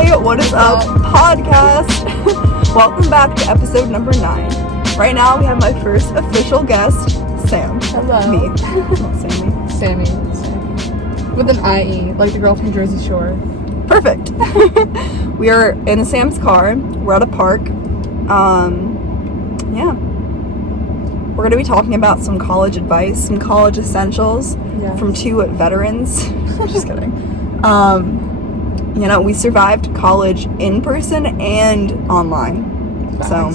Hey, what is up, podcast? Welcome back to episode number 9. Right now, we have my first official guest, Sam. Hello. Me. Not Sammy. Sammy. With an IE, like the girl from Jersey Shore. Perfect. We are in Sam's car. We're at a park. Yeah. We're going to be talking about some college advice, some college essentials from 2 veterans. Just kidding. You know, we survived college in person and online. Nice. So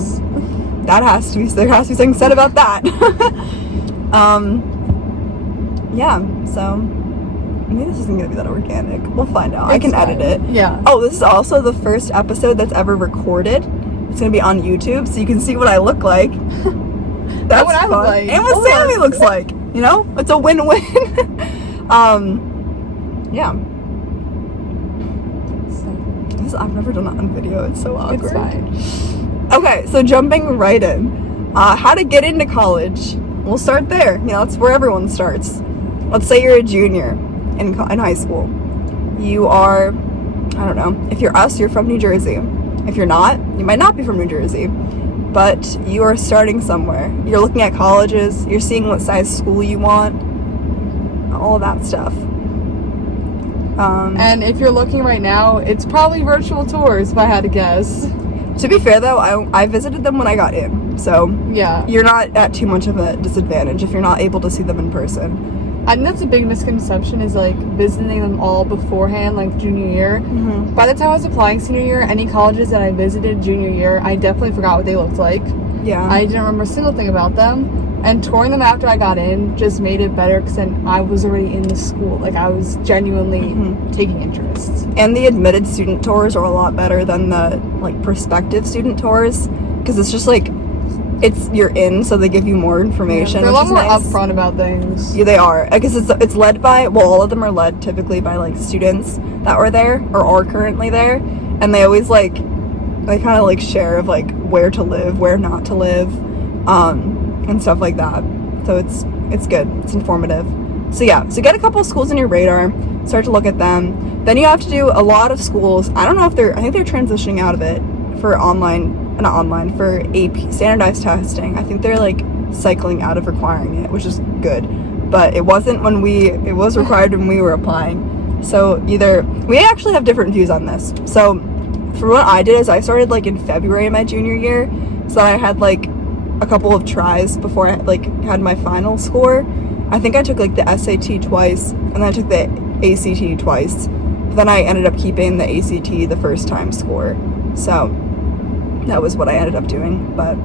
there has to be something said about that. Yeah, so maybe this isn't going to be that organic. We'll find out. I can edit it. Yeah. Oh, this is also the first episode that's ever recorded. It's going to be on YouTube, so you can see what I look like. That's what I look like. And what Sammy looks like. You know? It's a win-win. Yeah. I've never done that on video. It's so awkward. It's fine. Okay, so jumping right in. How to get into college. We'll start there. You know, that's where everyone starts. Let's say you're a junior in high school. You are, I don't know, if you're us, you're from New Jersey. If you're not, you might not be from New Jersey. But you are starting somewhere. You're looking at colleges. You're seeing what size school you want. All of that stuff. And if you're looking right now, it's probably virtual tours, if I had to guess. To be fair, though, I visited them when I got in. So yeah, you're not at too much of a disadvantage if you're not able to see them in person. I think that's a big misconception, is like visiting them all beforehand, like junior year. Mm-hmm. By the time I was applying senior year, any colleges that I visited junior year, I definitely forgot what they looked like. Yeah. I didn't remember a single thing about them. And touring them after I got in just made it better, because then I was already in the school. Like, I was genuinely taking interest. And the admitted student tours are a lot better than the, like, prospective student tours. Because it's just, like, you're in, so they give you more information. They're a lot more nice. upfront about things. Yeah, they are. I guess it's led by, well, all of them are led typically by, like, students that were there or are currently there. And they always, like, they kind of, like, share of, like, where to live, where not to live. And stuff like that. So it's good. It's informative. So yeah, so get a couple of schools in your radar, start to look at them. Then you have to do a lot of schools. I don't know if I think they're transitioning out of it for for AP, standardized testing. I think they're like cycling out of requiring it, which is good. But it was required when we were applying. So we actually have different views on this. So for what I did is I started like in February of my junior year. So I had like a couple of tries before I like had my final score. I think I took like the SAT twice, and then I took the ACT twice. But then I ended up keeping the ACT the first time score. So that was what I ended up doing. But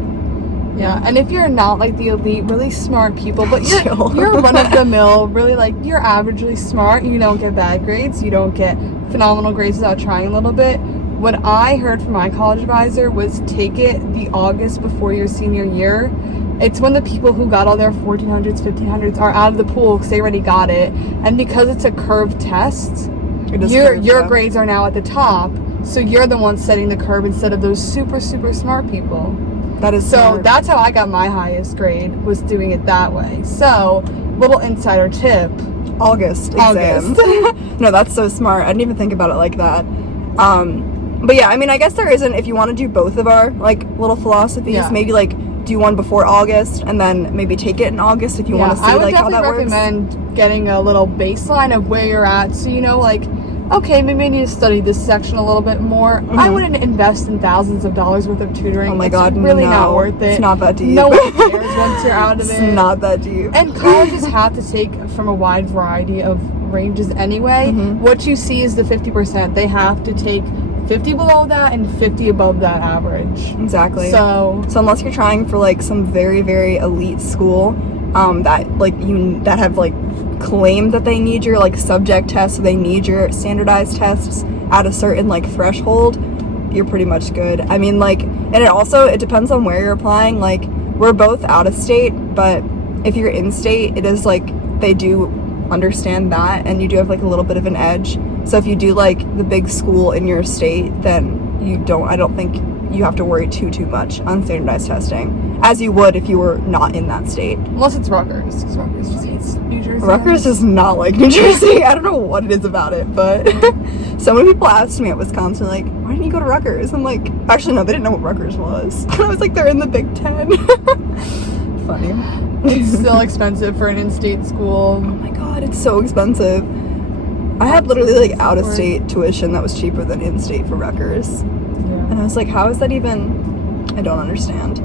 yeah, and if you're not like the elite, really smart people, but you're run-of-the-mill, really like you're averagely smart, you don't get bad grades, you don't get phenomenal grades without trying a little bit. What I heard from my college advisor was take it the August before your senior year. It's when the people who got all their 1400s, 1500s are out of the pool because they already got it. And because it's a curved test, your grades are now at the top. So you're the one setting the curve instead of those super, super smart people. That is smart. That's how I got my highest grade, was doing it that way. So, little insider tip. August exam. No, that's so smart. I didn't even think about it like that. But yeah, I mean, I guess there isn't, if you want to do both of our, like, little philosophies, maybe, like, do one before August, and then maybe take it in August if you want to see, like, how that works. I would definitely recommend getting a little baseline of where you're at, so you know, like, okay, maybe I need to study this section a little bit more. I wouldn't invest in thousands of dollars worth of tutoring. Oh my God, it's really not worth it. It's not that deep. No one cares once you're out of it. It's not that deep. And colleges have to take from a wide variety of ranges anyway. What you see is the 50%. They have to take 50 below that and 50 above that average. Exactly. So unless you're trying for like some very, very elite school that have like claimed that they need your like subject tests, so they need your standardized tests at a certain like threshold, you're pretty much good. I mean, like, and it depends on where you're applying. Like, we're both out of state, but if you're in state, it is like they do understand that, and you do have like a little bit of an edge. So if you do like the big school in your state, then I don't think you have to worry too much on standardized testing, as you would if you were not in that state. Unless it's Rutgers, because Rutgers just hates New Jersey. Rutgers does not like New Jersey. I don't know what it is about it, but So many people asked me at Wisconsin, like, why didn't you go to Rutgers? I'm like, actually, no, they didn't know what Rutgers was. I was like, they're in the Big Ten. Funny. It's still expensive for an in-state school. Oh my god, it's so expensive. I had literally like out-of-state tuition that was cheaper than in-state for Rutgers. And I was like, how is that even? I don't understand.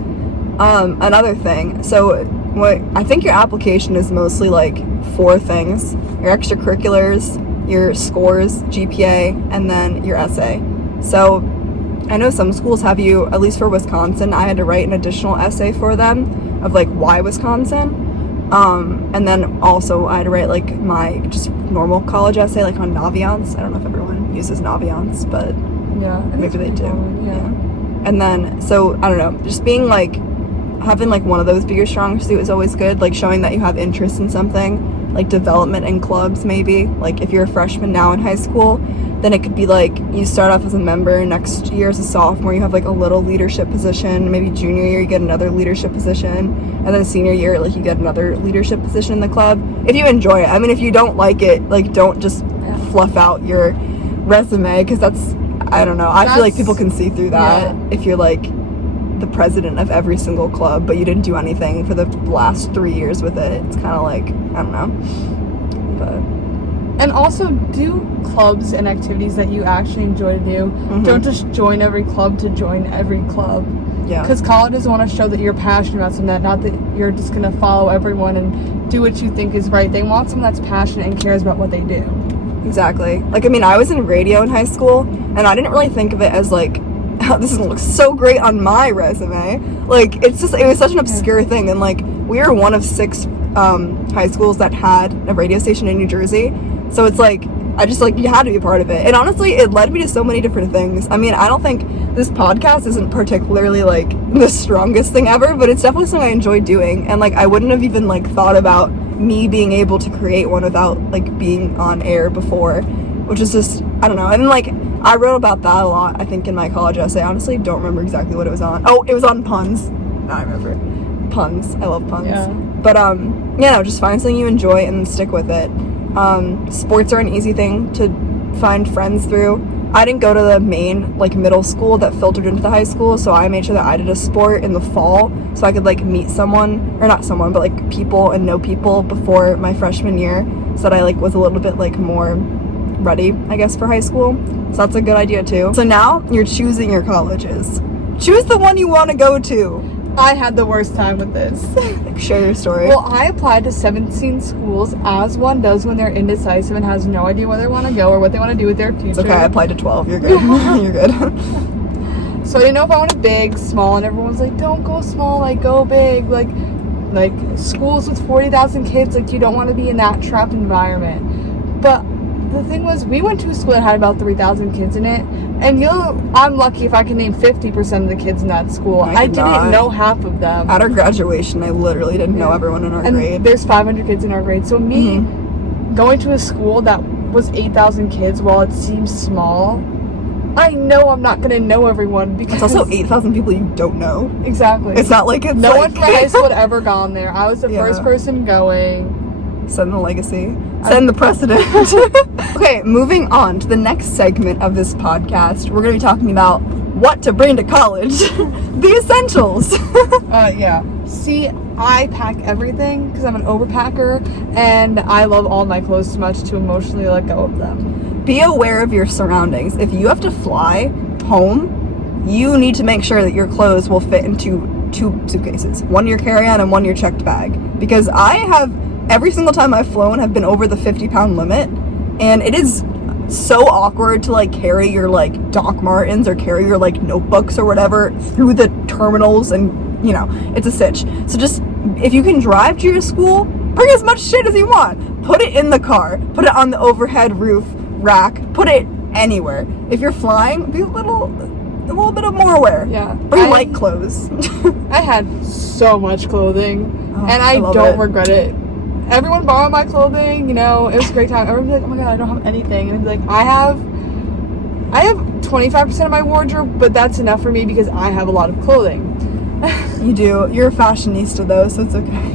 Another thing, so I think your application is mostly like 4 things: your extracurriculars, your scores, GPA, and then your essay. So I know some schools have you, at least for Wisconsin, I had to write an additional essay for them of like why Wisconsin. And then also I had to write like my just normal college essay like on Naviance. I don't know if everyone uses Naviance, but yeah, maybe they do. Yeah. And then, so I don't know, just being like, having like one of those be your strong suit is always good, like showing that you have interest in something, like development in clubs maybe. Like if you're a freshman now in high school, then it could be like you start off as a member, next year as a sophomore you have like a little leadership position, maybe junior year you get another leadership position, and then senior year like you get another leadership position in the club if you enjoy it. I mean, if you don't like it, like don't just fluff out your resume, because that's, I don't know, I feel like people can see through that. If you're like the president of every single club but you didn't do anything for the last 3 years with it, it's kind of like, I don't know. But and also do clubs and activities that you actually enjoy to do. Don't just join every club to join every club. Yeah, because colleges want to show that you're passionate about something, not that you're just going to follow everyone and do what you think is right. They want someone that's passionate and cares about what they do. Exactly. Like, I mean, I was in radio in high school, and I didn't really think of it as like, oh, this is gonna look so great on my resume. Like, it was such an obscure thing, and like, we were one of 6 high schools that had a radio station in New Jersey, so it's like, I just like, you had to be a part of it. And honestly, it led me to so many different things. I mean, I don't think this podcast isn't particularly like the strongest thing ever, but it's definitely something I enjoy doing, and like, I wouldn't have even like thought about me being able to create one without like being on air before, which is just, I don't know. And like, I wrote about that a lot, I think, in my college essay. I honestly don't remember exactly what it was on. Oh, it was on puns. Now I remember. Puns. I love puns. Yeah. But just find something you enjoy and stick with it. Sports are an easy thing to find friends through. I didn't go to the main like middle school that filtered into the high school, so I made sure that I did a sport in the fall so I could like meet someone, or not someone, but like people and know people before my freshman year, so that I like was a little bit like more ready, I guess, for high school. So that's a good idea too. So now you're choosing your colleges. Choose the one you want to go to. I had the worst time with this. Share your story. Well, I applied to 17 schools, as one does when they're indecisive and has no idea where they want to go or what they want to do with their future. It's okay, I applied to 12. You're good. You're good. So I didn't know if I wanted big, small, and everyone's like, don't go small, like, go big. Like schools with 40,000 kids, like, you don't want to be in that trapped environment. But the thing was, we went to a school that had about 3,000 kids in it, and I'm lucky if I can name 50% of the kids in that school. I didn't know half of them. At our graduation, I literally didn't know everyone in our grade. There's 500 kids in our grade, so me going to a school that was 8,000 kids, while it seems small, I know I'm not gonna know everyone, because it's also 8,000 people you don't know. Exactly. It's not like it's no like... one from my high school had ever gone there. I was the first person going. Send the legacy. Send the precedent. Okay, moving on to the next segment of this podcast. We're going to be talking about what to bring to college. The essentials. Yeah. See, I pack everything because I'm an overpacker, and I love all my clothes too much to emotionally let go of them. Be aware of your surroundings. If you have to fly home, you need to make sure that your clothes will fit into 2 suitcases. One your carry-on and one your checked bag. Because I have... every single time I've flown have been over the 50-pound limit, and it is so awkward to like carry your like Doc Martens or carry your like notebooks or whatever through the terminals, and you know, it's a sitch. So just, if you can drive to your school, bring as much shit as you want. Put it in the car, put it on the overhead roof rack, put it anywhere. If you're flying, be a little bit of more wear. Yeah. Bring light clothes. I had so much clothing, and I don't regret it. Everyone borrowed my clothing, you know, it was a great time. Everyone would be like, oh my god, I don't have anything. And I'd be like, I have 25% of my wardrobe, but that's enough for me because I have a lot of clothing. You do. You're a fashionista though, so it's okay.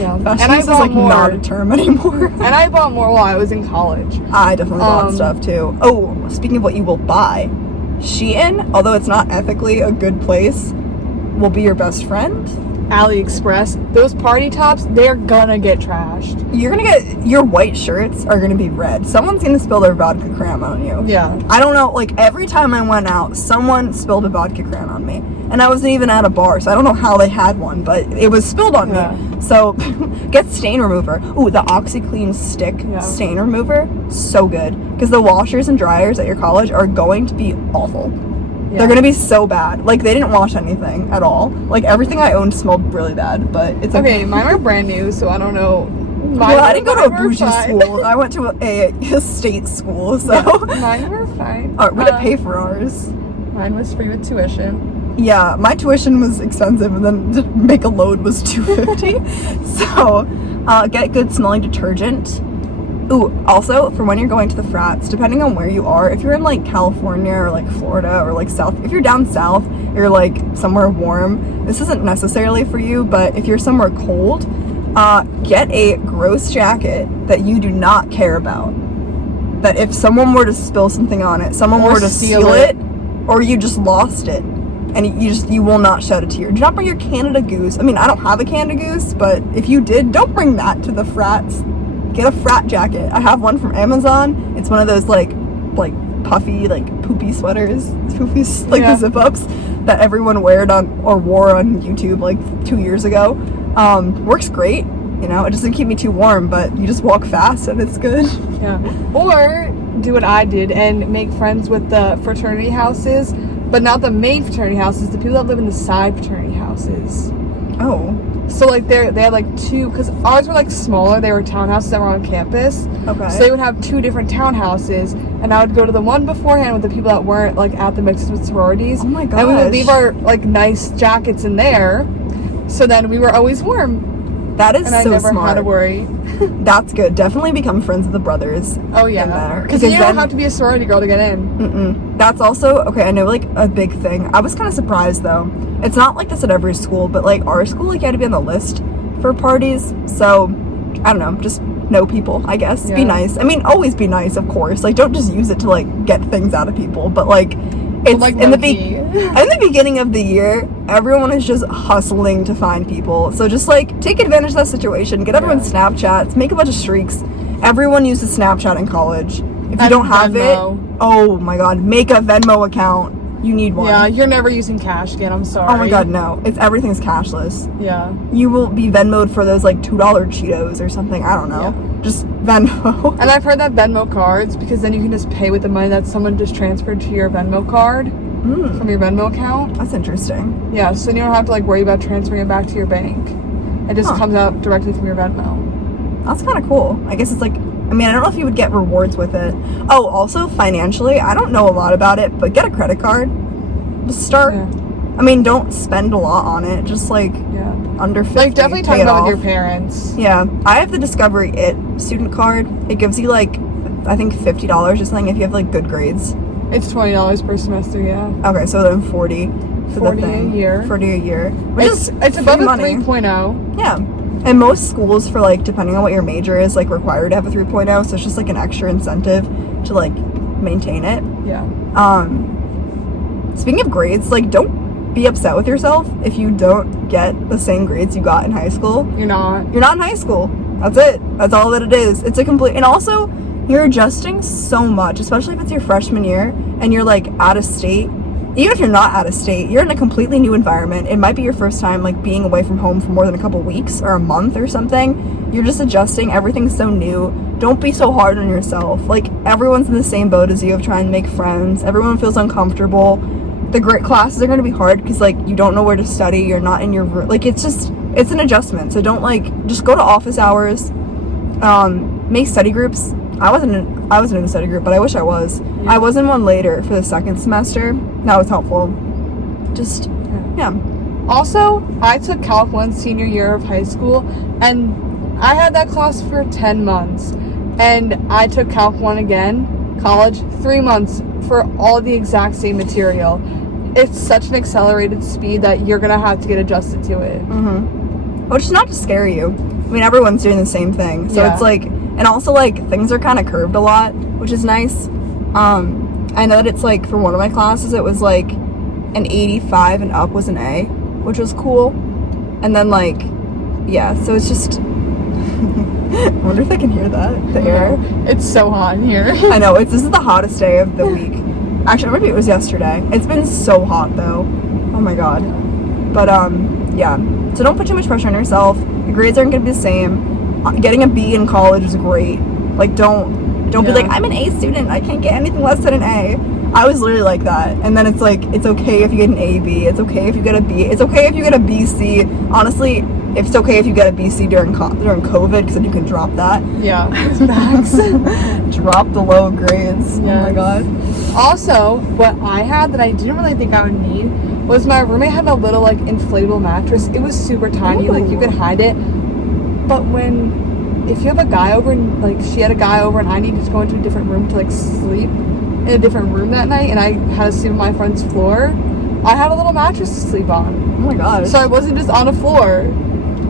Yeah. Fashionista is like not a term anymore. And I bought more while I was in college. I definitely bought stuff too. Oh, speaking of what you will buy, Shein, although it's not ethically a good place, will be your best friend. AliExpress, those party tops, they're gonna get trashed. You're gonna get, your white shirts are gonna be red. Someone's gonna spill their vodka cran on you. Yeah. I don't know, like every time I went out, someone spilled a vodka cran on me. And I wasn't even at a bar, so I don't know how they had one, but it was spilled on me. So get stain remover. Ooh, the OxyClean stick stain remover, so good. Because the washers and dryers at your college are going to be awful. Yeah. They're gonna be so bad. Like, they didn't wash anything at all. Like, everything I owned smelled really bad, but it's okay. Mine were brand new, so I don't know. Well, I didn't go to a bougie school. I went to a state school, so. Yeah, mine were fine. Alright, we had to pay for ours. Mine was free with tuition. Yeah, my tuition was expensive, and then to make a load was $250. So, get good smelling detergent. Ooh, also, for when you're going to the frats, depending on where you are, if you're in, like, California or, like, Florida or, like, south, if you're down south, you're, like, somewhere warm, this isn't necessarily for you, but if you're somewhere cold, get a gross jacket that you do not care about. That if someone were to spill something on it, someone were to steal it, or you just lost it, and you will not shed a tear. Do not bring your Canada Goose. I mean, I don't have a Canada Goose, but if you did, don't bring that to the frats. Get a frat jacket. I have one from Amazon. It's one of those like puffy, like poopy sweaters. Poopy, like the zip ups that everyone wore on YouTube like 2 years ago. Works great. You know, it doesn't keep me too warm, but you just walk fast and it's good. Yeah. Or do what I did and make friends with the fraternity houses, but not the main fraternity houses, the people that live in the side fraternity houses. Oh. So, like, they had, like, two, because ours were, like, smaller. They were townhouses that were on campus. Okay. So they would have two different townhouses, and I would go to the one beforehand with the people that weren't, like, at the mixes with sororities. Oh, my gosh. And we would leave our, like, nice jackets in there, so then we were always warm. That is so smart. And I never had to worry. That's good. Definitely become friends with the brothers. Oh, yeah. Because you don't have to be a sorority girl to get in. That's also, okay, I know, like, a big thing. I was kind of surprised, though. It's not like this at every school, but, like, our school, like, you had to be on the list for parties. So, I don't know, just know people, I guess. Yeah. Be nice. I mean, always be nice, of course. Like, don't just use it to, like, get things out of people. But, like, it's like in the beginning of the year, everyone is just hustling to find people. So just, like, take advantage of that situation. Get everyone Snapchats. Make a bunch of streaks. Everyone uses Snapchat in college. If you don't have Venmo. It, oh, my God. Make a Venmo account. You need one. Yeah, you're never using cash again. I'm sorry. Oh my God, no. Everything's cashless. Yeah. You will be Venmo'd for those like $2 Cheetos or something. I don't know. Yeah. Just Venmo. And I've heard that Venmo cards, because then you can just pay with the money that someone just transferred to your Venmo card from your Venmo account. That's interesting. Yeah, so then you don't have to like worry about transferring it back to your bank. It just comes out directly from your Venmo. That's kind of cool. I guess it's like, I mean, I don't know if you would get rewards with it. Oh, also financially, I don't know a lot about it, but get a credit card. Just start. Yeah. I mean, don't spend a lot on it. Just like under 50. Like, definitely talk about with your parents. Yeah. I have the Discovery It student card. It gives you like, I think $50 or something if you have like good grades. It's $20 per semester, yeah. Okay, so then 40 for the thing. 40 a year. 40 a year. It's above a 3.0. Yeah. And most schools, for like, depending on what your major is, like, required to have a 3.0, so it's just like an extra incentive to like maintain it. Yeah. Speaking of grades, like, don't be upset with yourself if you don't get the same grades you got in high school. You're not in high school. That's it. That's all that it is. It's a complete, and also you're adjusting so much, especially if it's your freshman year and you're like out of state. Even if you're not out of state, you're in a completely new environment. It might be your first time like being away from home for more than a couple weeks or a month or something. You're just adjusting. Everything's so new. Don't be so hard on yourself. Like, everyone's in the same boat as you of trying to make friends. Everyone feels uncomfortable. The great classes are going to be hard because like you don't know where to study. You're not in your room. Like, it's an adjustment. So don't like, just go to office hours. Make study groups. I wasn't in a study group, but I wish I was. Yeah. I was in one later for the second semester. That was helpful. Just, yeah. Also, I took Calc 1 senior year of high school, and I had that class for 10 months. And I took Calc 1 again, college, 3 months for all the exact same material. It's such an accelerated speed that you're going to have to get adjusted to it. Which is not to scare you. mean, everyone's doing the same thing. So it's like, and also like things are kind of curved a lot, which is nice. I know that it's like for one of my classes, it was like an 85 and up was an A, which was cool. And then like, yeah, so it's just, I wonder if I can hear that, the air. It's so hot in here. I know, this is the hottest day of the week. Actually, maybe it was yesterday. It's been so hot though. Oh my god. But yeah, so don't put too much pressure on yourself. Your grades aren't gonna be the same. Getting a B in college is great. Like don't be like, I'm an A student, I can't get anything less than an A. I was literally like that. And then it's like, it's okay if you get an A, B. It's okay if you get a B. It's okay if you get a B, C. Honestly, it's okay if you get a B, C during COVID, because then you can drop that. Yeah, facts. Drop the low grades. Yes. Oh my god. Also, what I had that I didn't really think I would need was my roommate had a little like inflatable mattress. It was super tiny, like you could hide it. But if you have a guy over, and like she had a guy over and I needed to go into a different room to like sleep in a different room that night, and I had to sleep on my friend's floor, I had a little mattress to sleep on. Oh my gosh. So I wasn't just on a floor.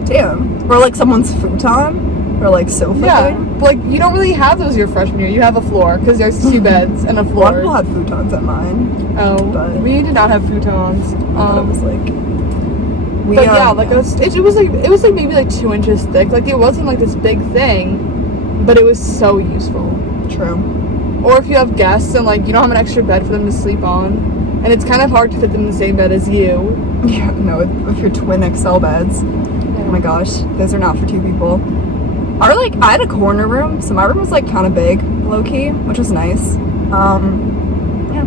Damn. Or like someone's futon, or like sofa thing. But like you don't really have those your freshman year. You have a floor because there's 2 beds and a floor. A lot of people had futons at mine. Oh, but we did not have futons. It was like. But yeah, like it was like maybe like 2 inches thick. Like it wasn't like this big thing, but it was so useful. True. Or if you have guests and like you don't have an extra bed for them to sleep on, and it's kind of hard to fit them in the same bed as you. Yeah, no, if you're twin XL beds. Oh my gosh, those are not for 2 people. I had a corner room, so my room was like kind of big, low key, which was nice. Yeah,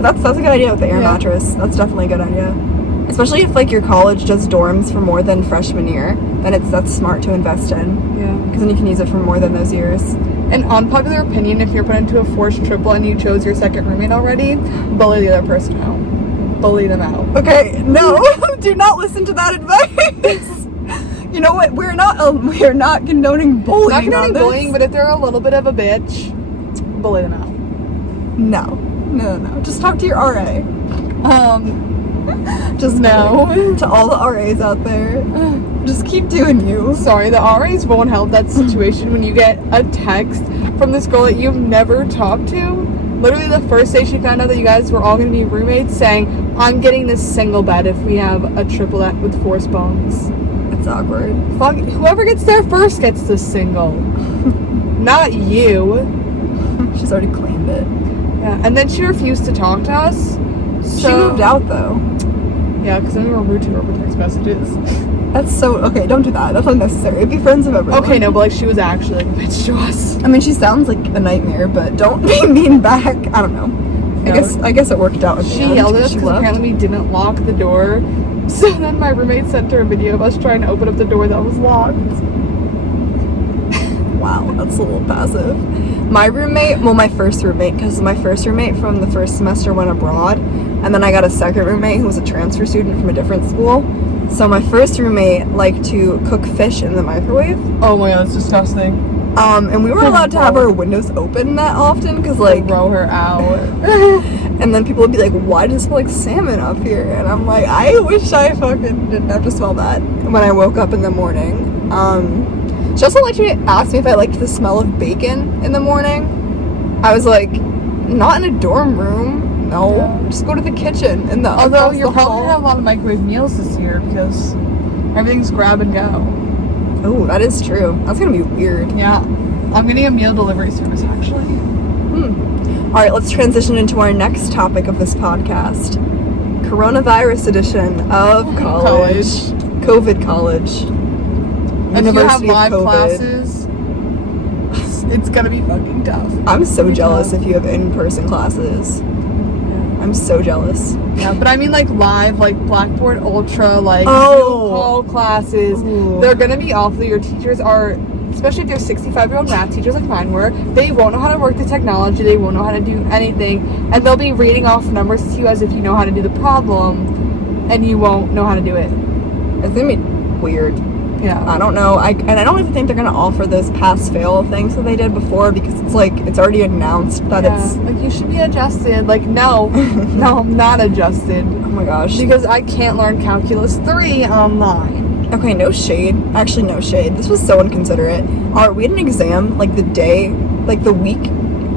but that's a good idea with the air mattress. That's definitely a good idea. Especially if like your college does dorms for more than freshman year, then that's smart to invest in. Yeah. Because then you can use it for more than those years. An unpopular opinion: if you're put into a forced triple and you chose your second roommate already, bully the other person out. Bully them out. Okay, no, do not listen to that advice. You know what? We're not condoning bullying. Not condoning bullying, but if they're a little bit of a bitch, bully them out. No. Just talk to your RA. Just no. To all the RAs out there, just keep doing you. Sorry, the RAs won't help that situation when you get a text from this girl that you've never talked to. Literally the first day she found out that you guys were all going to be roommates, saying, I'm getting this single bed if we have a triplet with 4 bunks. It's awkward. Fuck, whoever gets there first gets the single. Not you. She's already claimed it. Yeah, and then she refused to talk to us. She moved out though. Yeah, because then we were rude to her with text messages. That's so, okay, don't do that. That's unnecessary. Be friends with everyone. Okay, no, but like she was actually like a bitch to us. I mean, she sounds like a nightmare, but don't be mean back. I don't know. I guess it worked out. She yelled at us because apparently we didn't lock the door. So then my roommate sent her a video of us trying to open up the door that was locked. Wow, that's a little passive. My first roommate, because my first roommate from the first semester went abroad, and then I got a second roommate who was a transfer student from a different school. So my first roommate liked to cook fish in the microwave. Oh my god, that's disgusting. And we weren't allowed to have our windows open that often, because like... Throw her out. And then people would be like, why does it smell like salmon up here? And I'm like, I wish I fucking didn't have to smell that when I woke up in the morning. She also asked me if I liked the smell of bacon in the morning. I was like, not in a dorm room. No, just go to the kitchen. Although you're probably gonna have a lot of microwave meals this year because everything's grab and go. Oh, that is true. That's gonna be weird. Yeah, I'm getting a meal delivery service actually. All right, let's transition into our next topic of this podcast. Coronavirus edition of college. COVID college. If you have live classes, it's gonna be fucking tough. I'm so jealous if you have in-person classes. Yeah. I'm so jealous. Yeah, but I mean like live, like Blackboard Ultra, like Zoom call classes. Ooh. They're gonna be awful. Your teachers are, especially if they're 65-year-old math teachers like mine were, they won't know how to work the technology, they won't know how to do anything, and they'll be reading off numbers to you as if you know how to do the problem, and you won't know how to do it. It's gonna be weird. Yeah. I don't know. I don't even think they're gonna offer those pass-fail things that they did before, because it's like it's already announced that it's like you should be adjusted. Like no, no, I'm not adjusted. Oh my gosh. Because I can't learn calculus 3 online. Okay, no shade. Actually, no shade. This was so inconsiderate. We had an exam, like, the week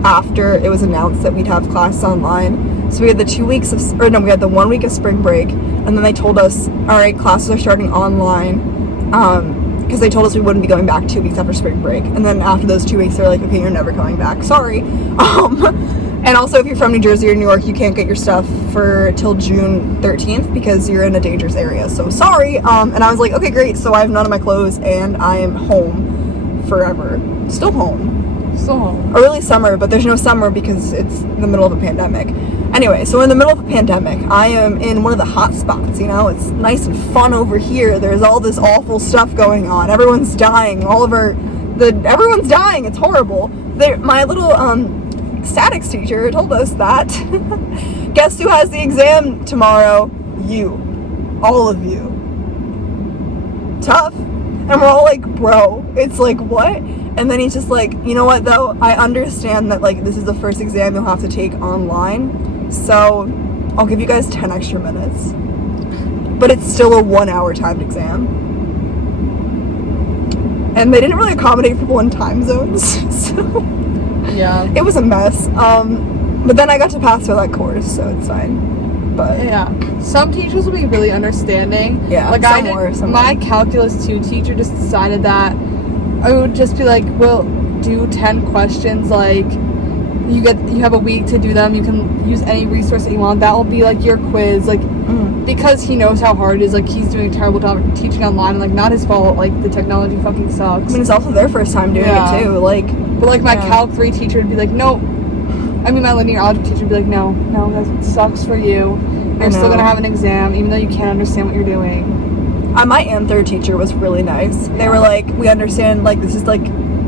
after it was announced that we'd have classes online. So we had the 2 weeks we had the 1 week of spring break, and then they told us, all right, classes are starting online, because they told us we wouldn't be going back 2 weeks after spring break. And then after those 2 weeks, they're like, okay, you're never coming back. Sorry. And also, if you're from New Jersey or New York, you can't get your stuff till June 13th because you're in a dangerous area. So sorry. And I was like, okay, great. So I have none of my clothes, and I am home forever. Still home. Early summer, but there's no summer because it's in the middle of a pandemic. Anyway, so in the middle of a pandemic, I am in one of the hot spots, you know? It's nice and fun over here. There's all this awful stuff going on. Everyone's dying. Everyone's dying. It's horrible. My little statics teacher told us that. Guess who has the exam tomorrow? You. All of you. Tough. And we're all like, bro, it's like, what? And then he's just like, you know what, though? I understand that, like, this is the first exam you'll have to take online, so I'll give you guys 10 extra minutes. But it's still a 1 hour timed exam. And they didn't really accommodate people in time zones, so yeah, it was a mess. But then I got to pass through that course, so it's fine. But yeah, some teachers will be really understanding. Yeah, like my Calculus 2 teacher just decided that I would just be like, we'll do 10 questions, like, you have a week to do them, you can use any resource that you want, that will be, like, your quiz, like, because he knows how hard it is, like, he's doing a terrible job teaching online, and, like, not his fault, like, the technology fucking sucks. I mean, it's also their first time doing it, too, like. But, like, my Calc 3 teacher would be like, no, I mean, my linear algebra teacher would be like, no, that sucks for you, you're still gonna have an exam, even though you can't understand what you're doing. My third teacher was really nice. They were like, we understand, like, this is, like,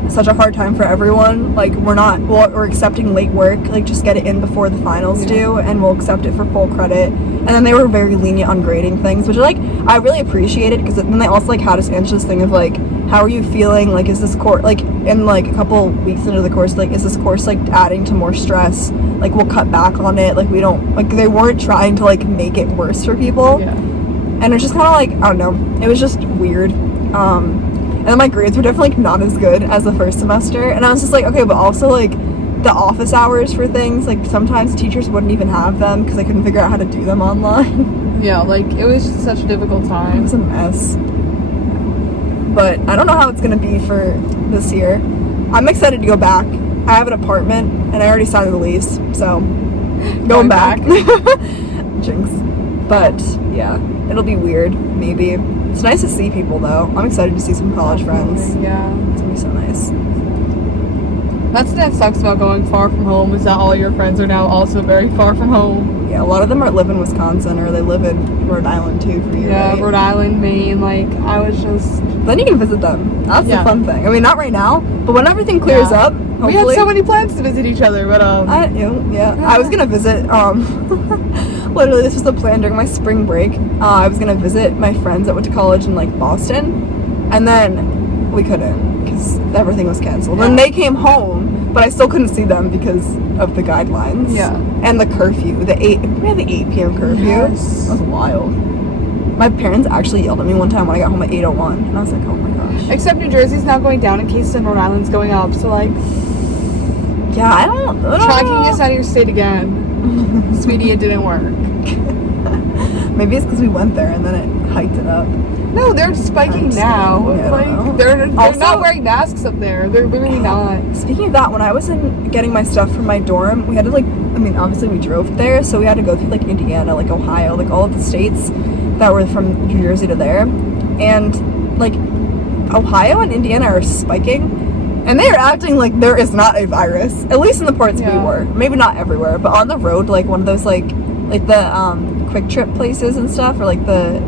such a hard time for everyone. Like, we're accepting late work. Like, just get it in before the finals due, and we'll accept it for full credit. And then they were very lenient on grading things, which, like, I really appreciated, because then they also, like, had us answer this thing of, like, how are you feeling? Like, is this course, like, in, like, a couple weeks into the course, like, is this course, like, adding to more stress? Like, we'll cut back on it. Like, we don't, like, they weren't trying to, like, make it worse for people. Yeah. And it's just kind of like, I don't know, it was just weird. And then my grades were definitely, like, not as good as the first semester. And I was just like, okay, but also, like, the office hours for things, like, sometimes teachers wouldn't even have them because they couldn't figure out how to do them online. Yeah, like, it was just such a difficult time. It was a mess. But I don't know how it's going to be for this year. I'm excited to go back. I have an apartment, and I already signed the lease, so going back. Jinx. But, yeah, it'll be weird, maybe. It's nice to see people, though. I'm excited to see some college friends. Yeah. It's gonna be so nice. That's that sucks about going far from home, is that all your friends are now also very far from home. Yeah, a lot of them live in Wisconsin, or they live in Rhode Island, too, for you, right? Rhode Island, Maine, like, I was just... Then you can visit them. That's the fun thing. I mean, not right now, but when everything clears up, hopefully... We had so many plans to visit each other, but, I was gonna visit, literally, this was the plan during my spring break. I was gonna visit my friends that went to college in, like, Boston, and then we couldn't, because everything was canceled. Yeah. And they came home, but I still couldn't see them because of the guidelines. Yeah. And the curfew, we had the 8 p.m. curfew. Yes. That was wild. My parents actually yelled at me one time when I got home at 8:01, and I was like, oh my gosh. Except New Jersey's now going down in cases and Rhode Island's going up, so, like... Yeah, I don't Try kicking us out of your state again. Sweetie, it didn't work. Maybe it's because we went there and then it hiked it up. No, they're spiking now. Yeah, like they're not wearing masks up there. They're really not. Speaking of that, when I was getting my stuff from my dorm, we had to, like, I mean, obviously we drove there, so we had to go through, like, Indiana, like, Ohio, like, all of the states that were from New Jersey to there. And, like, Ohio and Indiana are spiking. And they are acting like there is not a virus, at least in the ports we were. Maybe not everywhere, but on the road, like, one of those, like the quick trip places and stuff, or, like, the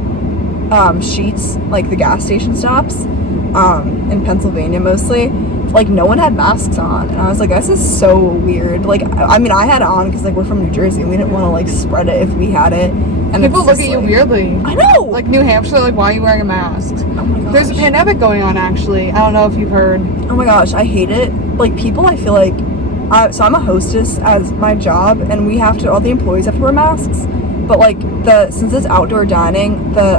Sheets, like, the gas station stops in Pennsylvania mostly, like, no one had masks on. And I was like, this is so weird. Like, I mean, I had it on because, like, we're from New Jersey and we didn't want to, like, spread it if we had it. And people look at you weirdly. I know! Like, New Hampshire, like, why are you wearing a mask? Oh my gosh. There's a pandemic going on, actually. I don't know if you've heard. Oh my gosh, I hate it. Like, people, I feel like... so I'm a hostess as my job, and we have to... All the employees have to wear masks. But like since it's outdoor dining, the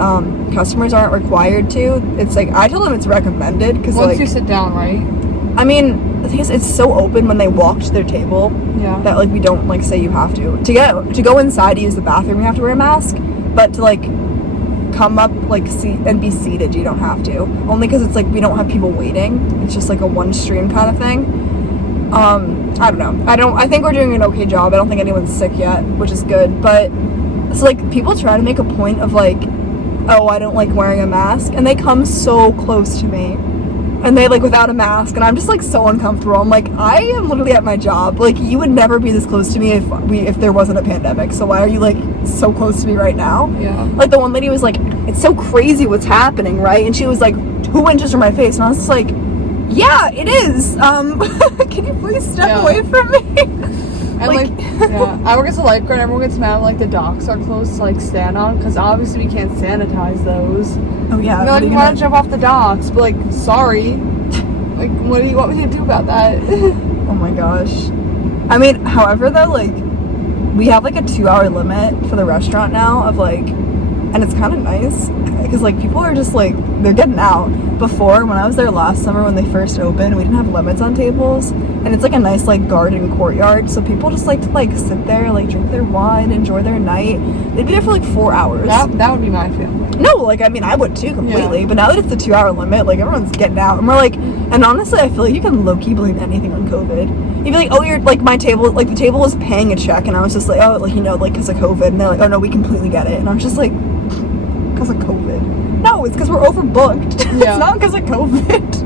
customers aren't required to. It's like I tell them it's recommended because once like you sit down, right? I mean, the thing is, it's so open when they walk to their table that like we don't like say you have to go inside to use the bathroom. You have to wear a mask, but to like come up like seat and be seated, you don't have to. Only because it's like we don't have people waiting. It's just like a one stream kind of thing. I don't know. I think we're doing an okay job. I don't think anyone's sick yet, which is good. But it's like people try to make a point of like, oh, I don't like wearing a mask, and they come so close to me, and they like without a mask, and I'm just like so uncomfortable. I'm like, I am literally at my job. Like, you would never be this close to me if there wasn't a pandemic. So why are you like so close to me right now? Yeah. Like the one lady was like, it's so crazy what's happening, right? And she was like 2 inches from my face, and I was just like, yeah, it is. Can you please step away from me? And like I work as a lifeguard. Everyone gets mad when like the docks are closed to like stand on, because obviously we can't sanitize those. Oh yeah. You know, like, you want to jump off the docks, but like, sorry. Like, what do you want me to do about that? Oh my gosh. I mean, however though, like, we have like a 2-hour limit for the restaurant now of like, and it's kind of nice because like people are just like, they're getting out. Before, when I was there last summer when they first opened, we didn't have limits on tables, and it's like a nice like garden courtyard, so people just like to like sit there, like drink their wine, enjoy their night. They'd be there for like 4 hours. That would be my family. No, like, I mean, I would too completely, but now that it's a 2-hour limit, like everyone's getting out, and we're like, and honestly I feel like you can low-key blame anything on COVID. You'd be like, oh, you're like, my table, like the table was paying a check, and I was just like, oh, like, you know, like because of COVID, and they're like, oh no, we completely get it, and I'm just like, because of COVID. No, it's because we're overbooked. It's not because of COVID.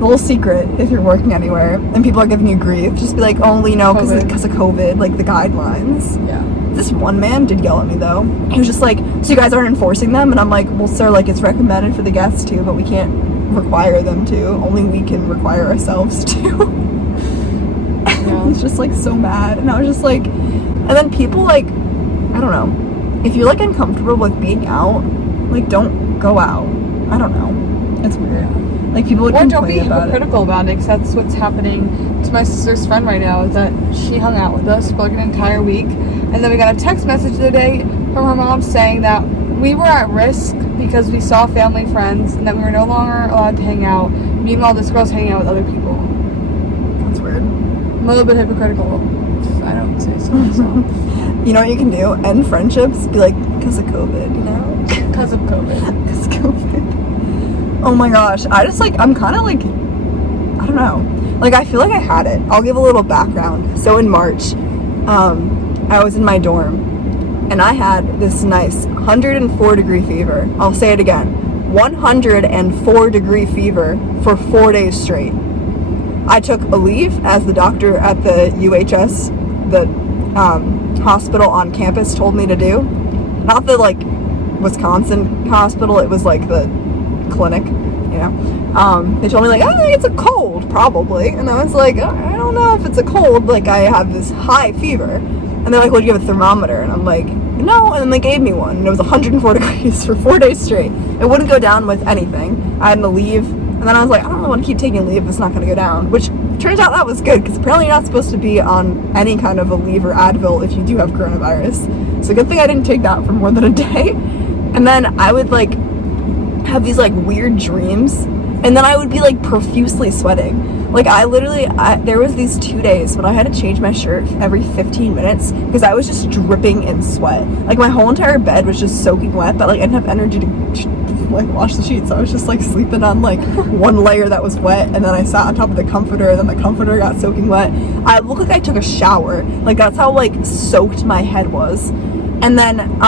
Little secret, if you're working anywhere and people are giving you grief, just be like, oh, you know, because of COVID, like the guidelines. Yeah. This one man did yell at me though. He was just like, so you guys aren't enforcing them? And I'm like, well, sir, like it's recommended for the guests to, but we can't require them to. Only we can require ourselves to. He's just like so mad, and I was just like, and then people like, I don't know. If you're like uncomfortable with being out, like don't go out. I don't know. It's weird. Like people would complain about it. Or don't be hypocritical about it, because that's what's happening to my sister's friend right now, is that she hung out with us for like an entire week, and then we got a text message the other day from her mom saying that we were at risk because we saw family friends and that we were no longer allowed to hang out. Meanwhile, this girl's hanging out with other people. That's weird. I'm a little bit hypocritical, if I don't say so myself. You know what you can do? End friendships. Be like, because of COVID, you know? Because of COVID. Because of COVID. Oh my gosh. I just like, I'm kind of like, I don't know. Like, I feel like I had it. I'll give a little background. So in March, I was in my dorm, and I had this nice 104-degree fever. I'll say it again. 104-degree fever for 4 days straight. I took a leave, as the doctor at the UHS, the hospital on campus, told me to do. Not the like Wisconsin hospital, it was like the clinic, you know. They told me like, oh, it's a cold probably, and I was like, oh, I don't know if it's a cold, like I have this high fever. And they're like, well, do you have a thermometer? And I'm like, no. And then they gave me one, and it was 104 degrees for 4 days straight. It wouldn't go down with anything. I had to leave, and then I was like, I don't want to keep taking leave if it's not going to go down, which turns out that was good, because apparently you're not supposed to be on any kind of a leave or Advil if you do have coronavirus. So good thing I didn't take that for more than a day. And then I would like have these like weird dreams, and then I would be like profusely sweating. Like there was these 2 days when I had to change my shirt every 15 minutes because I was just dripping in sweat. Like my whole entire bed was just soaking wet, but like I didn't have energy to like wash the sheets, so I was just like sleeping on like one layer that was wet, and then I sat on top of the comforter, and then the comforter got soaking wet. I looked like I took a shower. Like that's how like soaked my head was. And then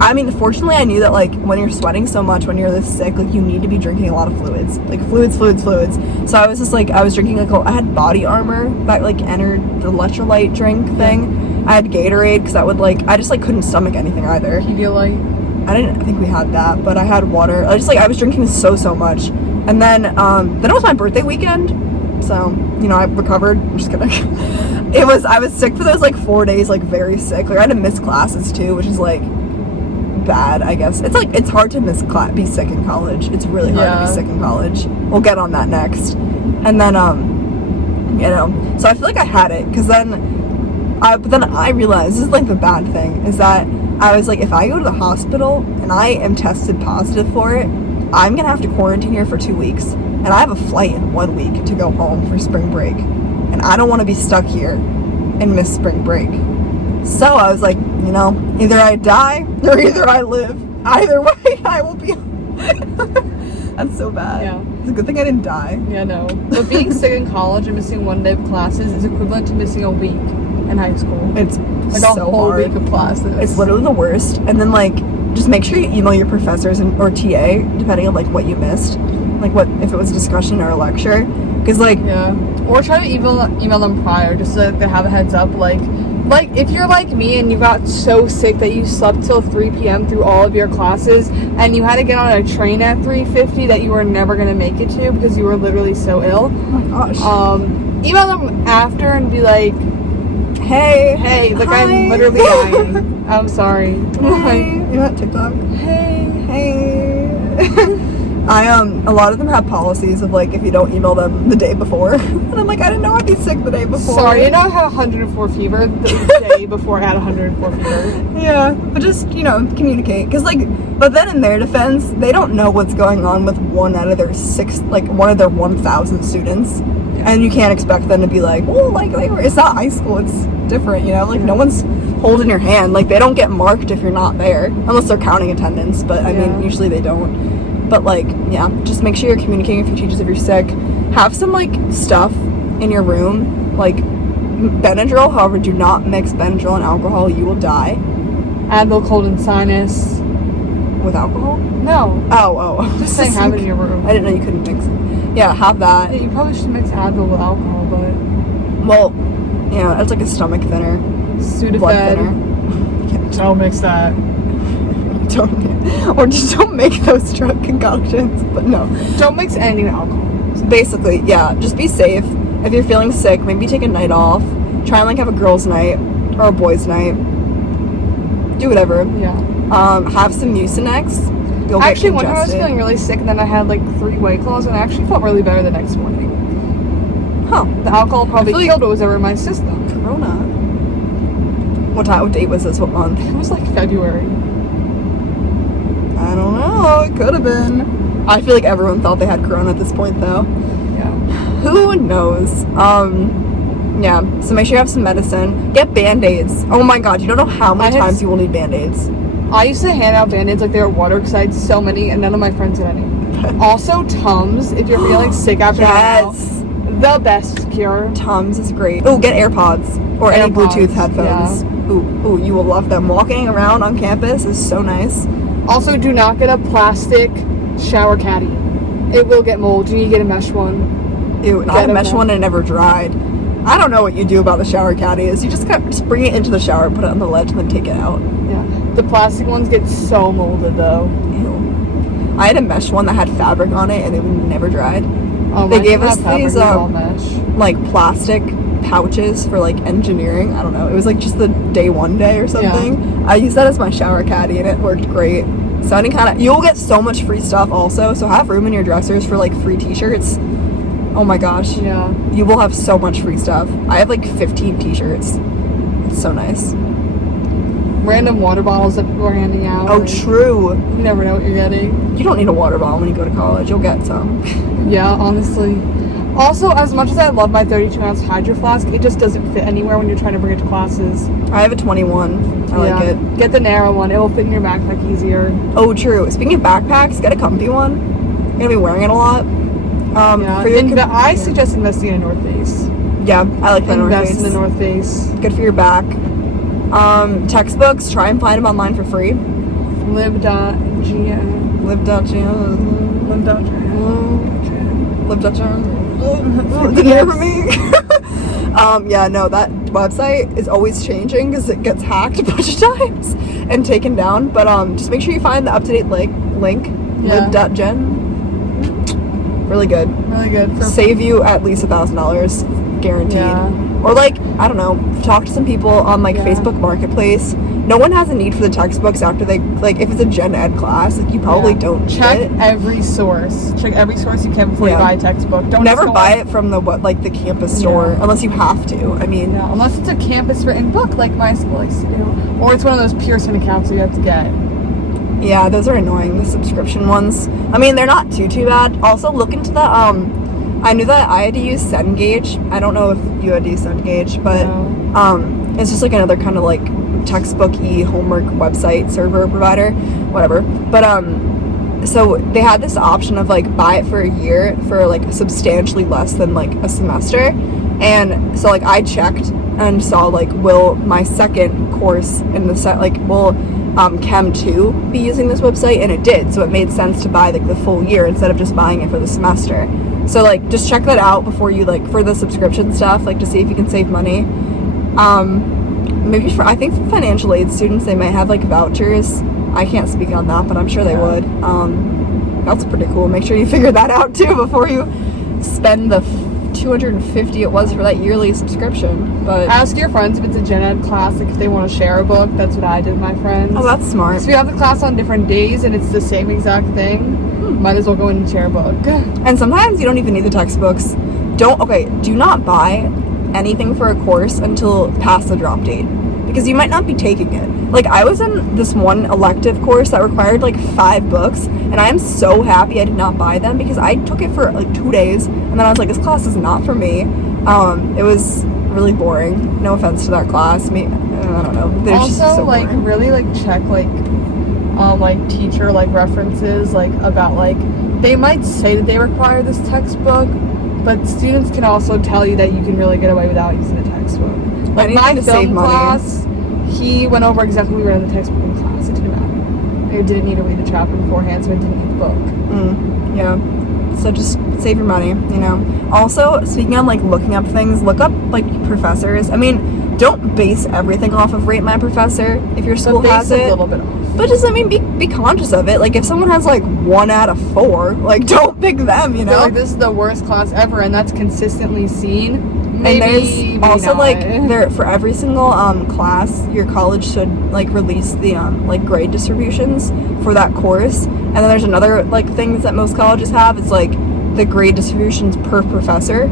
I mean, fortunately I knew that like when you're sweating so much, when you're this sick, like you need to be drinking a lot of fluids, like fluids. So I was just like, I was drinking like I had body armor that like entered the electrolyte drink thing. I had Gatorade because that would like, I just like couldn't stomach anything either. Pedialyte. I didn't think we had that, but I had water. I just like, I was drinking so much. And then it was my birthday weekend, so you know I recovered. I'm just kidding. I was sick for those like 4 days, like very sick. Like I had to miss classes too, which is like bad, I guess. It's like, it's hard to be sick in college. It's really hard to be sick in college. We'll get on that next. And then you know, so I feel like I had it, because then But then I realized, this is like the bad thing, is that I was like, if I go to the hospital and I am tested positive for it, I'm gonna have to quarantine here for 2 weeks, and I have a flight in 1 week to go home for spring break, and I don't want to be stuck here and miss spring break. So I was like, you know, either I die or either I live. Either way, I will be. That's so bad. Yeah. It's a good thing I didn't die. Yeah, no. But being sick in college and missing 1 day of classes is equivalent to missing a week in high school. It's like so a whole hard. week of classes. It's literally the worst. And then like, just make sure you email your professors or TA, depending on like what you missed, like what if it was a discussion or a lecture, because like yeah. Or try to email them prior, just so that they have a heads up. Like if you're like me and you got so sick that you slept till 3 p.m. through all of your classes, and you had to get on a train at 3:50 that you were never gonna make it to because you were literally so ill. Oh my gosh. Email them after and be like, hey, like hi. I'm literally dying. I'm sorry. Hey. You know that TikTok? Hey. A lot of them have policies of like, if you don't email them the day before, and I'm like, I didn't know I'd be sick the day before. Sorry, I know I had 104 fever the day before I had 104 fever. Yeah, but just, you know, communicate, because like, but then in their defense, they don't know what's going on with one out of their 1,000 students, and you can't expect them to be like, well, like it's not high school, it's different, you know, like no one's holding your hand, like they don't get marked if you're not there, unless they're counting attendance, but I mean, usually they don't. But like, yeah, just make sure you're communicating with your teachers if you're sick. Have some like stuff in your room, like Benadryl. However, do not mix Benadryl and alcohol. You will die. Advil, cold and sinus. With alcohol? No. Oh. Just saying, have it in your room. I didn't know you couldn't mix it. Yeah, have that. Yeah, you probably should mix Advil with alcohol, but. Well, yeah, it's like a stomach thinner. Sudafed. Blood thinner. Don't mix that. Or just don't make those drug concoctions, but no. Don't mix anything with alcohol. Basically, yeah, just be safe. If you're feeling sick, maybe take a night off. Try and like have a girls' night or a boys' night. Do whatever. Yeah. Have some Mucinex. You'll actually, get one time I was feeling really sick, and then I had like 3 White Claws, and I actually felt really better the next morning. Huh. The alcohol probably killed what was ever in my system. Corona. What date was this? What month? It was like February. I don't know. It could have been. I feel like everyone thought they had corona at this point, though. Yeah. Who knows? Yeah. So make sure you have some medicine. Get Band-Aids. Oh my god, you don't know how many times you will need Band-Aids. I used to hand out Band-Aids like they were water because I had so many, and none of my friends had any. Also, Tums, if you're feeling sick after the best cure. Tums is great. Oh, get AirPods or any Bluetooth headphones. Yeah. Ooh, you will love them. Walking around on campus is so nice. Also, do not get a plastic shower caddy. It will get mold. You need to get a mesh one. Ew, and I had a mesh one and it never dried. I don't know what you do about the shower caddies. You just bring it into the shower, put it on the ledge, and then take it out. Yeah. The plastic ones get so molded, though. Ew. I had a mesh one that had fabric on it, and it never dried. Oh, they gave us these mesh. like plastic pouches for like engineering. I don't know. It was like just the day one day or something. Yeah. I used that as my shower caddy, and it worked great. So any you'll get so much free stuff also. So have room in your dressers for like free t-shirts. Oh my gosh. Yeah. You will have so much free stuff. I have like 15 t-shirts. It's so nice. Random water bottles that people are handing out. Oh, true. You never know what you're getting. You don't need a water bottle when you go to college. You'll get some. Yeah, honestly. Also, as much as I love my 32-ounce Hydro Flask, it just doesn't fit anywhere when you're trying to bring it to classes. I have a 21. I like it. Get the narrow one. It will fit in your backpack easier. Oh, true. Speaking of backpacks, get a comfy one. You're going to be wearing it a lot. I suggest investing in a North Face. Yeah, I like the North Face. Invest in the North Face. Good for your back. Textbooks, try and find them online for free. Lib.gm. Did you hear from me? Yeah, no, that website is always changing because it gets hacked a bunch of times and taken down. But just make sure you find the up-to-date link. Yeah. Lib.gen. Really good. Really good. Save you at least $1,000, guaranteed. Yeah. Or like, I don't know, talk to some people on like Facebook Marketplace. no one has a need for the textbooks after they, like, if it's a gen ed class, like, you probably don't need check it. every source you can before you buy a textbook. Don't never buy it from the the campus store unless you have to. I mean, unless it's a campus written book like my school likes to do, or it's one of those Pearson accounts you have to get. Yeah, those are annoying, the subscription ones. I mean, they're not too bad. Also, look into the I knew that I had to use Cengage. I don't know if you had to use Cengage, but it's just like another kind of like textbook-y homework website server provider, whatever. But so they had this option of like buy it for a year for like substantially less than like a semester. And so like I checked and saw like, will my second course in the set, like, will Chem 2 be using this website? And it did, so it made sense to buy like the full year instead of just buying it for the semester. So like just check that out before you, like, for the subscription stuff, like to see if you can save money. Maybe I think for financial aid students, they may have like vouchers. I can't speak on that, but I'm sure they would. That's pretty cool. Make sure you figure that out too before you spend the $250 it was for that yearly subscription. But ask your friends if it's a gen ed class, like if they want to share a book. That's what I did with my friends. Oh, that's smart. So we have the class on different days and it's the same exact thing. Might as well go in and share a book. And sometimes you don't even need the textbooks. Do not buy anything for a course until past the drop date, because you might not be taking it. Like, I was in this one elective course that required like 5 books, and I am so happy I did not buy them, because I took it for like 2 days and then I was like, this class is not for me. It was really boring. No offense to that class. I don't know. They're also just so like boring. really like check like teacher like references, like about like they might say that they require this textbook, but students can also tell you that you can really get away without using a textbook. Like my film class, he went over exactly what we read in the textbook in class. It didn't matter. I didn't need to read the chapter beforehand, so I didn't need the book. Yeah. So just save your money, you know. Also, speaking on like looking up things, look up like professors. I mean, don't base everything off of Rate My Professor if your school has it. A little bit off. But just, I mean, be conscious of it. Like, if someone has like 1 out of 4, like, don't pick them, you know. Like, this is the worst class ever, and that's consistently seen. Maybe, and there's also not. Like there for every single class, your college should like release the like grade distributions for that course. And then there's another like things that most colleges have. It's like the grade distributions per professor.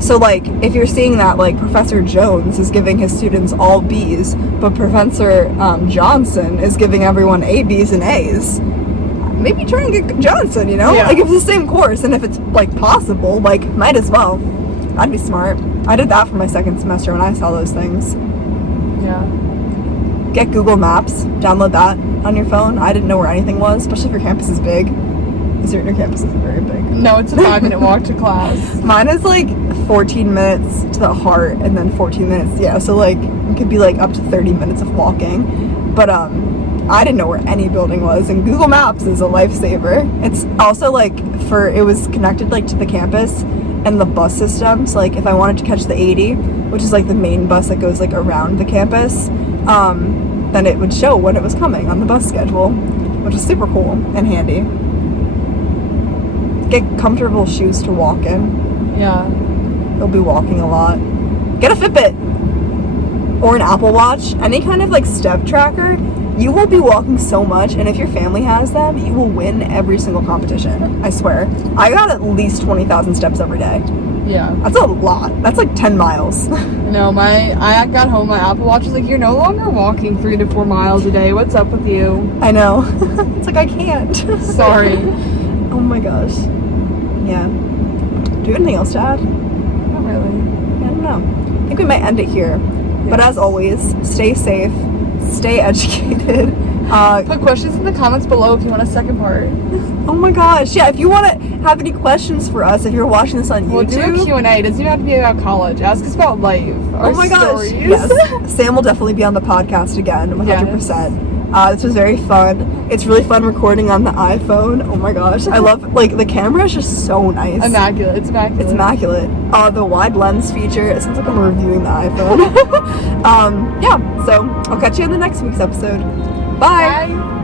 So like if you're seeing that like Professor Jones is giving his students all B's, but Professor Johnson is giving everyone A, B's, and A's, maybe try and get Johnson, you know? Like if it's the same course and if it's like possible, like might as well. That'd be smart. I did that for my second semester when I saw those things. Yeah. Get Google Maps, download that on your phone. I didn't know where anything was, especially if your campus is big. Your campus isn't very big. No, it's a 5-minute walk to class. Mine is like 14 minutes to the heart and then 14 minutes, so like it could be like up to 30 minutes of walking. But I didn't know where any building was, and Google Maps is a lifesaver. It's also like it was connected like to the campus and the bus system. So like if I wanted to catch the 80, which is like the main bus that goes like around the campus, then it would show when it was coming on the bus schedule, which is super cool and handy. Get comfortable shoes to walk in. Yeah. You'll be walking a lot. Get a Fitbit or an Apple Watch, any kind of like step tracker. You will be walking so much, and if your family has them, you will win every single competition. I swear. I got at least 20,000 steps every day. Yeah. That's a lot. That's like 10 miles. No, I got home, my Apple Watch was like, you're no longer walking 3 to 4 miles a day. What's up with you? I know. It's like, I can't. Sorry. Oh my gosh. Yeah. Do you have anything else to add? Not really. I don't know. I think we might end it here. Yes. But as always, stay safe, stay educated. Put questions in the comments below if you want a second part. Oh my gosh. Yeah, if you want to have any questions for us, if you're watching this on YouTube. We'll do a Q&A. It doesn't even have to be about college. Ask us about life. Oh my gosh. Yes. Sam will definitely be on the podcast again, 100%. Yes. This was very fun. It's really fun recording on the iPhone. Oh my gosh. I love, like, the camera is just so nice. Immaculate. It's immaculate. It's immaculate. The wide lens feature, it sounds like I'm reviewing the iPhone. Yeah, so I'll catch you in the next week's episode. Bye. Bye.